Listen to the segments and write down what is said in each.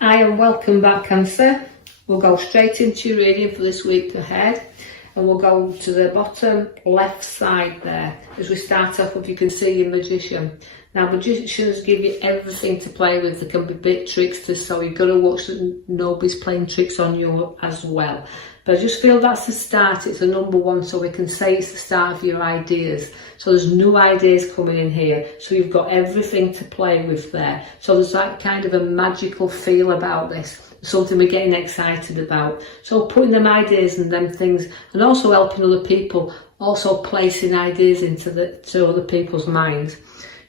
Hi and welcome back, Cancer. We'll go straight into your reading for this week ahead, and we'll go to the bottom left side there. As we start off with, you can see your magician. Now, magicians give you everything to play with. There can be bit tricksters, so you've got to watch that nobody's playing tricks on you as well. But I just feel that's the start. It's the number one, so we can say it's the start of your ideas. So there's new ideas coming in here. So you've got everything to play with there. So there's that kind of a magical feel about this. Something we're getting excited about. So putting them ideas and them things, and also helping other people, also placing ideas to other people's minds.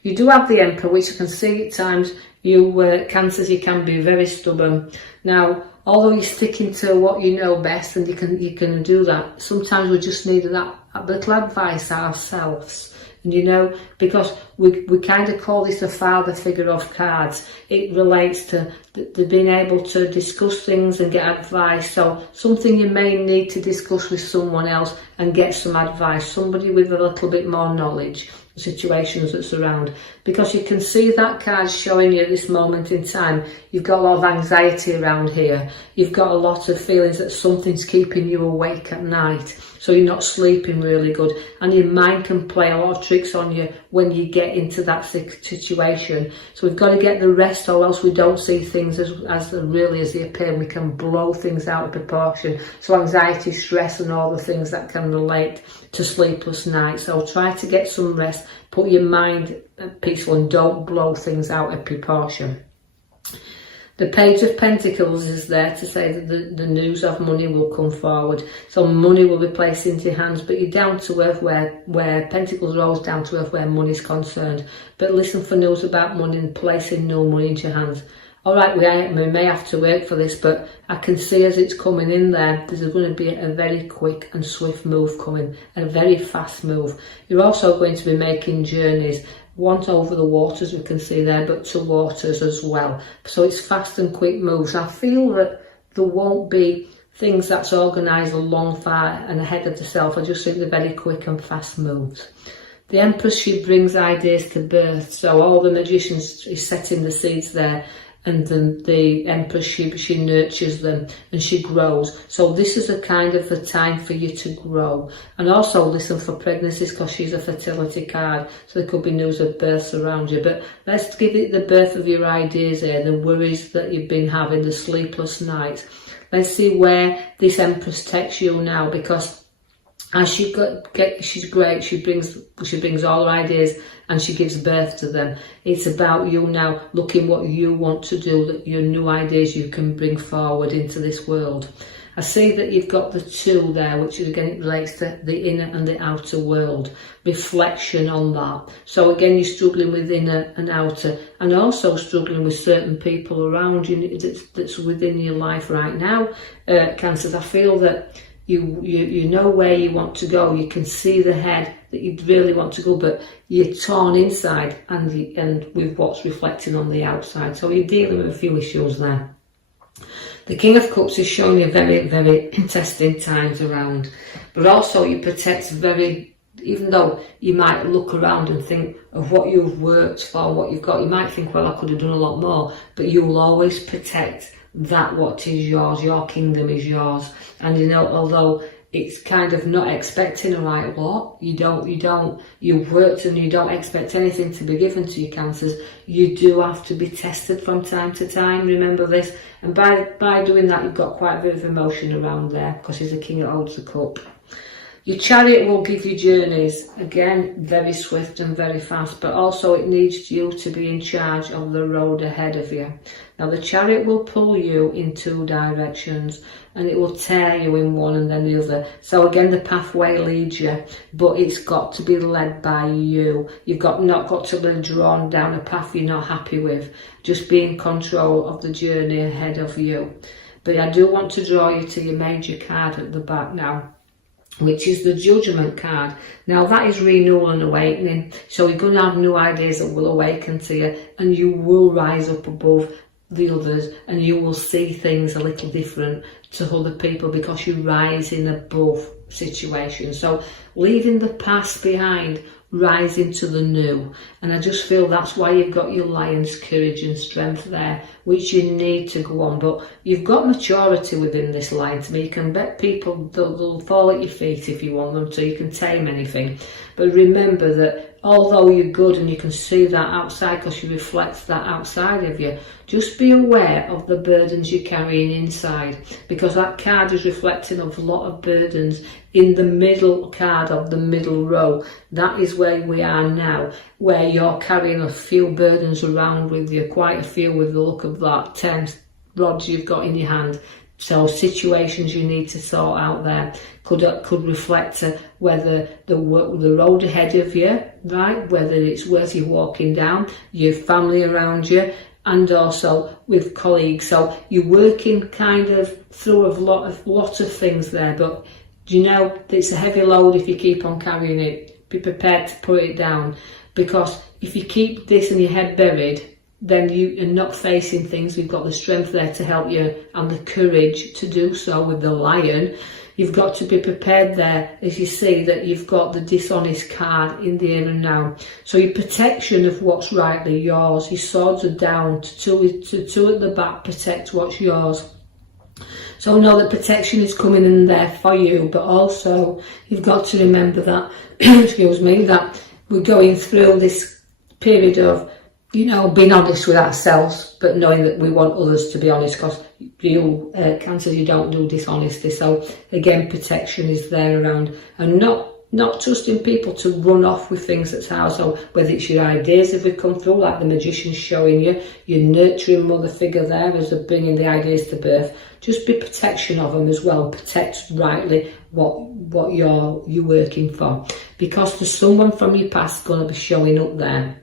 You do have the Emperor, which I can see at times you Cancers, you can be very stubborn. Now, although you're sticking to what you know best, and you can do that, sometimes we just need that little advice ourselves. And because we kind of call this the father figure of cards. It relates to the being able to discuss things and get advice. So something you may need to discuss with someone else and get some advice, somebody with a little bit more knowledge, situations that surround. Because you can see that card showing you at this moment in time, you've got a lot of anxiety around here. You've got a lot of feelings that something's keeping you awake at night. So you're not sleeping really good, and your mind can play a lot of tricks on you when you get into that situation. So we've got to get the rest, or else we don't see things as they appear, and we can blow things out of proportion. So anxiety, stress, and all the things that can relate to sleepless nights. So try to get some rest, put your mind peaceful, and don't blow things out of proportion. The Page of Pentacles is there to say that the news of money will come forward. So money will be placed into your hands, but you're down to earth where Pentacles are always down to earth where money is concerned. But listen for news about money and placing no money into your hands. All right, we may have to work for this, but I can see as it's coming in there's going to be a very quick and swift move coming, a very fast move. You're also going to be making journeys. One over the waters, we can see there, but to waters as well. So it's fast and quick moves. I feel that there won't be things that's organised along far and ahead of yourself. I just think they're very quick and fast moves. The Empress, she brings ideas to birth. So all the magicians is setting the seeds there. And then the Empress, she nurtures them and she grows. So this is a kind of the time for you to grow. And also listen for pregnancies, because she's a fertility card. So there could be news of births around you. But let's give it the birth of your ideas here, the worries that you've been having, the sleepless nights. Let's see where this Empress takes you now, because as she's great, she brings all her ideas and she gives birth to them. It's about you now looking what you want to do, that your new ideas you can bring forward into this world. I see that you've got the two there, which again relates to the inner and the outer world. Reflection on that. So again, you're struggling with inner and outer, and also struggling with certain people around you that's within your life right now. Cancers, I feel that you know where you want to go. You can see the head that you really want to go, but you're torn inside and with what's reflecting on the outside. So you're dealing with a few issues there. The King of Cups is showing you very, very testing times around, but also you protect even though you might look around and think of what you've worked for, what you've got, you might think, well, I could have done a lot more, but you will always protect that what is yours. Your kingdom is yours. And although it's kind of not expecting a right lot, you've worked and you don't expect anything to be given to you, Cancers. You do have to be tested from time to time, remember this. And by doing that, you've got quite a bit of emotion around there, because he's the king that holds the cup. Your Chariot will give you journeys, again, very swift and very fast, but also it needs you to be in charge of the road ahead of you. Now, the Chariot will pull you in two directions, and it will tear you in one and then the other. So again, the pathway leads you, but it's got to be led by you. You've not got to be drawn down a path you're not happy with. Just be in control of the journey ahead of you. But I do want to draw you to your major card at the back now, which is the Judgment card. Now that is renewal and awakening. So you're going to have new ideas that will awaken to you, and you will rise up above the others, and you will see things a little different to other people, because you're rising above situation. So leaving the past behind, rising to the new. And I just feel that's why you've got your lion's courage and strength there, which you need to go on. But you've got maturity within this lion to me. You can bet people they'll fall at your feet if you want them to. You can tame anything. But remember that although you're good and you can see that outside because you reflect that outside of you, just be aware of the burdens you're carrying inside, because that card is reflecting of a lot of burdens in the middle card of the middle row. That is where we are now, where you're carrying a few burdens around with you, quite a few with the look of that 10 rods you've got in your hand. So situations you need to sort out there could reflect whether the road ahead of you, right, whether it's worth you walking down, your family around you, and also with colleagues. So you're working kind of through a lot of things there, but you know it's a heavy load if you keep on carrying it. Be prepared to put it down, because if you keep this in your head buried, then you are not facing things. We've got the strength there to help you and the courage to do so with the lion. You've got to be prepared there, as you see that you've got the dishonest card in the here and now. So your protection of what's rightly yours, your swords are down, to two at the back, protect what's yours. So know that protection is coming in there for you, but also you've got to remember that, excuse me, that we're going through this period of, you know, being honest with ourselves, but knowing that we want others to be honest, because you, Cancers, you don't do dishonesty. So again, protection is there around, and not trusting people to run off with things that's ours. So whether it's your ideas if we come through, like the magician's showing you, your nurturing mother figure there as they're bringing the ideas to birth, just be protection of them as well. Protect rightly what you're working for, because there's someone from your past going to be showing up there.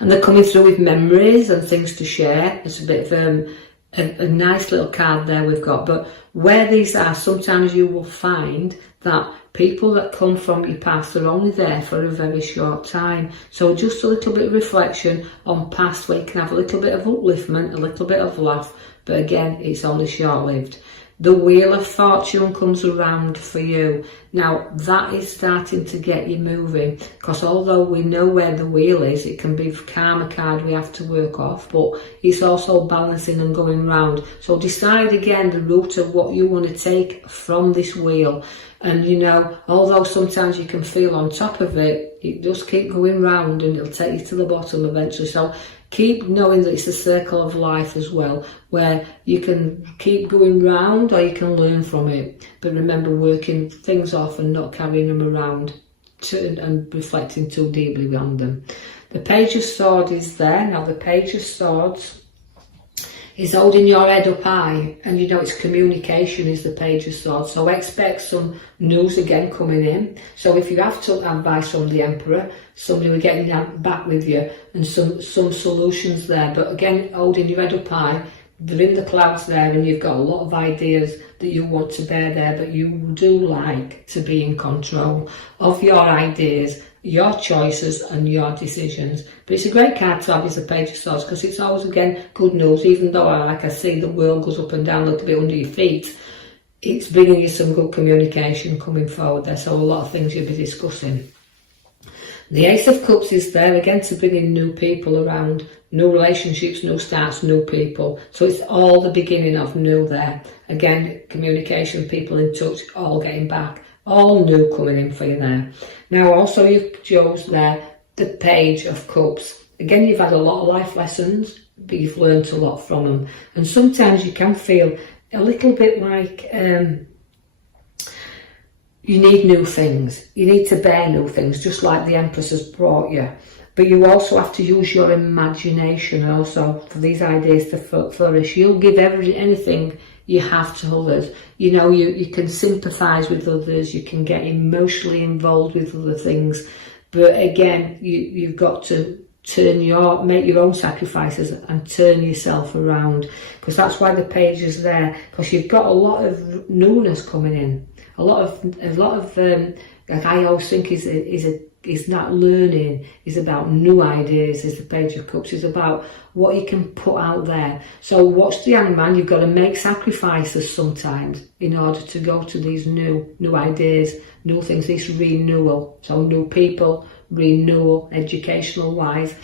And they're coming through with memories and things to share. It's a bit of a nice little card there we've got. But where these are, sometimes you will find that people that come from your past are only there for a very short time. So just a little bit of reflection on past, where you can have a little bit of upliftment, a little bit of laugh. But again, it's only short-lived. The Wheel of Fortune comes around for you. Now, that is starting to get you moving, because although we know where the wheel is, it can be karma card we have to work off, but it's also balancing and going round. So decide again the route of what you want to take from this wheel. And you know, although sometimes you can feel on top of it, it does keep going round and it'll take you to the bottom eventually. So keep knowing that it's a circle of life as well, where you can keep going round or you can learn from it. But remember, working things off and not carrying them around and reflecting too deeply on them. The Page of Swords is there. Now the Page of Swords is holding your head up high, and you know it's communication is the Page of Swords. So expect some news again coming in. So if you have to advice from the Emperor, somebody will get back with you, and some solutions there. But again, holding your head up high, they're in the clouds there, and you've got a lot of ideas that you want to bear there, but you do like to be in control of your ideas, your choices and your decisions. But it's a great card to have as a Page of Swords, because it's always, again, good news. Even though, like I see, the world goes up and down a little bit under your feet, it's bringing you some good communication coming forward there. So a lot of things you'll be discussing. The Ace of Cups is there again to bring in new people around, new relationships, new starts, new people. So it's all the beginning of new there. Again, communication, people in touch, all getting back, all new coming in for you there. Now also you've chose there the Page of Cups. Again, you've had a lot of life lessons, but you've learned a lot from them. And sometimes you can feel a little bit like you need new things. You need to bear new things, just like the Empress has brought you. But you also have to use your imagination also for these ideas to flourish. You'll give anything you have to others. You know, you can sympathise with others, you can get emotionally involved with other things. But again, you've got to make your own sacrifices and turn yourself around, because that's why the Page is there, because you've got a lot of newness coming in, a lot of like I always think is a is that learning, is about new ideas, is the Page of Cups, is about what you can put out there. So watch the Hangman, you've got to make sacrifices sometimes in order to go to these new ideas, new things, this renewal. So new people, renewal, educational wise,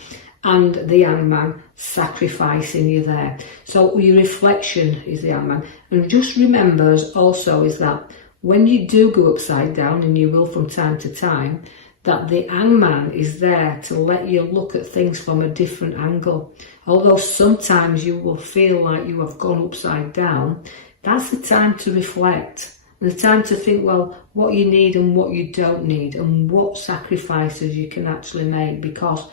and the Hangman sacrificing you there. So your reflection is the Hangman. And just remember also is that when you do go upside down, and you will from time to time, that the Hangman is there to let you look at things from a different angle. Although sometimes you will feel like you have gone upside down, that's the time to reflect. And the time to think, well, what you need and what you don't need, and what sacrifices you can actually make, because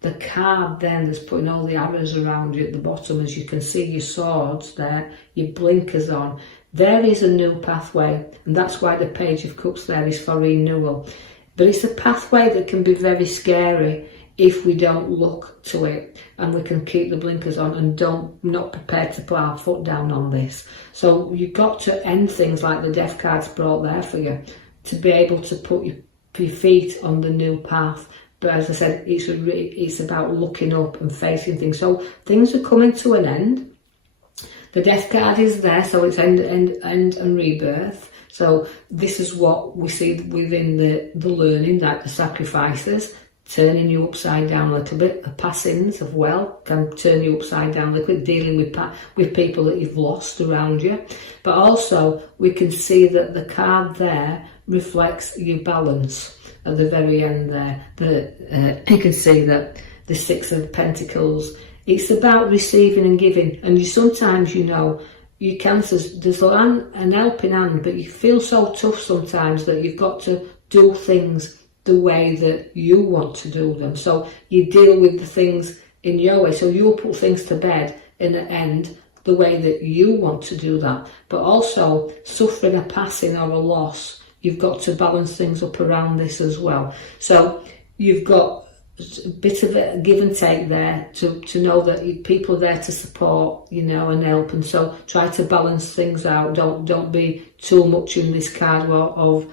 the card then that's putting all the arrows around you at the bottom, as you can see your swords there, your blinkers on, there is a new pathway, and that's why the Page of Cups there is for renewal. But it's a pathway that can be very scary if we don't look to it, and we can keep the blinkers on and not prepared to put our foot down on this. So you've got to end things like the Death card's brought there for you, to be able to put your feet on the new path. But as I said, it's about looking up and facing things. So things are coming to an end. The Death card is there, so it's end and rebirth. So this is what we see within the learning, like the sacrifices, turning you upside down a little bit. The passings of well can turn you upside down a little bit, dealing with people that you've lost around you. But also we can see that the card there reflects your balance. At the very end there, you can see that the Six of Pentacles, it's about receiving and giving. And sometimes, you cancers, there's an helping hand, but you feel so tough sometimes that you've got to do things the way that you want to do them. So you deal with the things in your way. So you'll put things to bed in the end the way that you want to do that. But also suffering a passing or a loss, you've got to balance things up around this as well. So you've got a bit of a give and take there to know that people are there to support, and help. And so try to balance things out. Don't be too much in this card of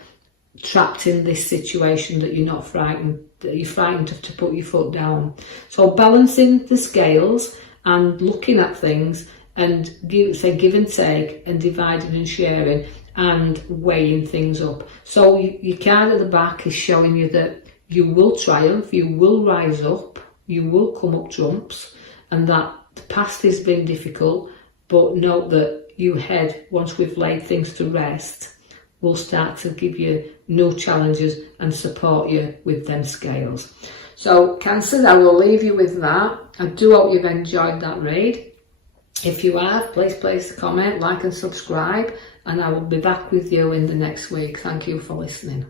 trapped in this situation that you're not frightened, that you're frightened to put your foot down. So balancing the scales and looking at things and give and take and dividing and sharing and weighing things up. So your card at the back is showing you that you will triumph, you will rise up, you will come up trumps, and that the past has been difficult, but note that you head, once we've laid things to rest, will start to give you new challenges and support you with them scales. So Cancer, I will leave you with that. I do hope you've enjoyed that read. If you have, please place a comment, like and subscribe, and I will be back with you in the next week. Thank you for listening.